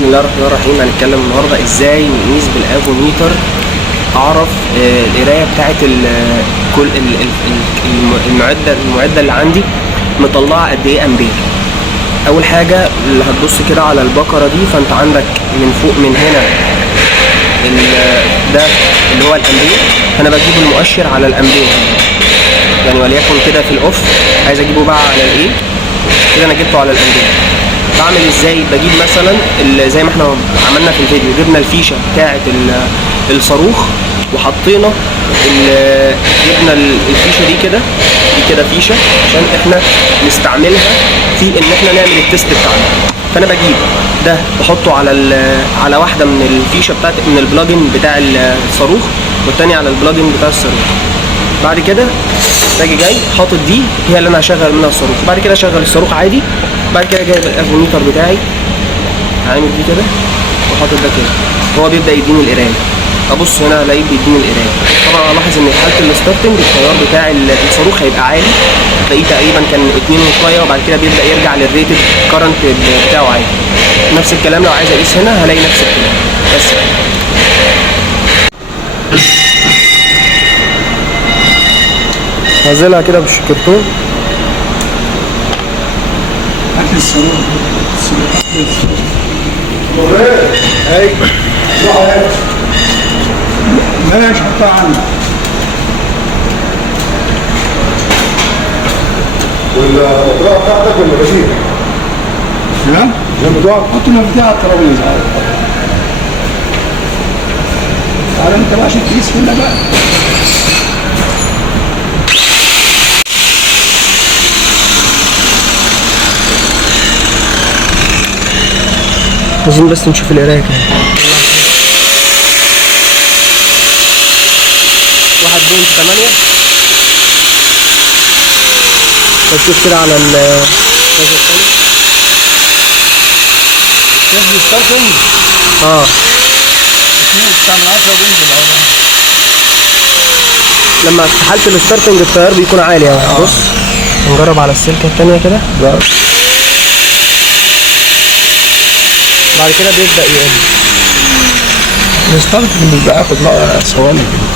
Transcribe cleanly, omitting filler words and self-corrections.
بسم الله الرحمن الرحيم. هنتكلم النهارده ازاي نقيس بالافوميتر اعرف القرايه بتاعه كل المعده اللي عندي مطلعه قد ايه امبير. اول حاجه اللي هتبص كده على البقره دي، فانت عندك من فوق من هنا ده اللي هو الامبير، فانا بجيب المؤشر على الامبير يعني، وليكن كده في الاوف عايز اجيبه بقى على الايه كده، انا جبته على الامبير. بعمل ازاي؟ بجيب مثلا زي ما احنا عملنا في الفيديو، جبنا الفيشه بتاعه الصاروخ وحطينا جبنا الفيشه دي كده فيشه عشان احنا نستعملها في ان احنا نعمل التست بتاعنا. فانا بجيب ده بحطه على واحده من الفيشه بتاعت من البلاجن بتاع الصاروخ، والتاني على البلاجن بتاع الصاروخ. بعد كده باجي جاي حاطط دي هي اللي انا هشغل منها الصاروخ. بعد كده اشغل الصاروخ عادي. بعد كده جايب الافوميتر بتاعي عامل دي كده وحاطط ده كده، هو بيبدا يديني القرايه. ابص هنا الاقيه بيديني القرايه. طبعا الاحظ ان في حاله الستارتنج التيار بتاع الصاروخ هيبقى عالي، تلاقيه تقريبا كان 2 وشويه، وبعد كده بيبدا يرجع للريتد كارنت بتاعه عادي. نفس الكلام لو عايز اقيس هنا هلاقي نفس الكلام. بس هنزلها كده بالشكرتون. اي ماشي، حطها عندك. والمطرقه بتاعتك ولا بشير؟ نعم؟ المطرقه حط المفتاح على الترابيزه. تعالى انت بقى عشان تقيس هنا بقى. عايزين بس نشوف القرايه كده. 1.8. بشوف كده على الجهاز الثاني. تاخد الستارتنج بتاع من 10 بينزل اهو. لما في حاله الستارتنج التيار بيكون عالي اهو. بص نجرب على السلكه الثانيه كده. بعد كده بيبدا يقل. الستارتنج بيبقى ياخد ثواني كده.